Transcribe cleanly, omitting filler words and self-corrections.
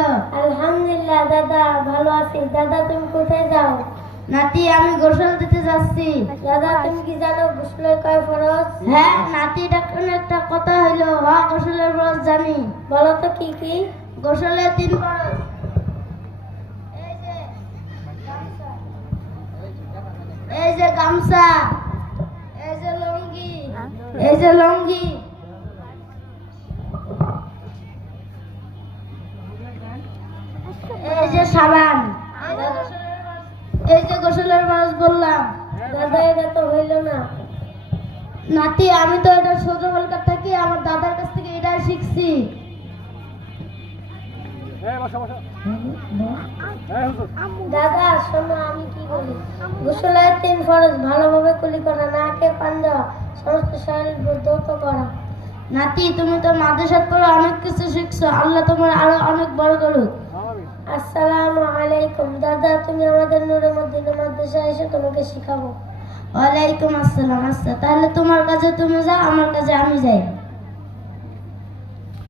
আছো? আলহামদুলিল্লাহ দাদা ভালো আছি। দাদা তুমি কোথায় যাও? নাতি আমি গোসল দিতে যাচ্ছি। দাদা তুমি কি জানো গোসলের কয় ফরজ? হ্যাঁ নাতি, এটা কোন একটা কথা হইলো? হ্যাঁ গোসলের ফরজ জানি। বলো তো কি কি? গোসলের 3 ফরজ। এই যে গামছা, এই যে লুঙ্গি, এই যে লুঙ্গি, এই যে সাবান, এই যে গোসলের ফরজ বললাম। দাদা এটা তো হইল না। নাতি আমি তো এটা সোজা কলকাতা থেকে আমার দাদার কাছ থেকে এটা শিখছি। দাদা শোনো আমি কি বলি। গোসলের 3 ফরজ ভালোভাবে কুলি করা, নাকে পান দেওয়া, সমস্ত শরীর ধৌত করা। নাতি তুমি তো মাদ্রাসাত পড়ে অনেক কিছু শিখছো, আল্লাহ তোমার আরো অনেক বড় করুক। আসসালামু আলাইকুম। দাদা তুমি আমাদের নূরে মদিনা মাদ্রাসায় এসে তোমাকে শিখাবো। ওয়ালাইকুম আসসালাম। আচ্ছা তাহলে তোমার কাছে তুমি যাও, আমার কাছে আমি যাই।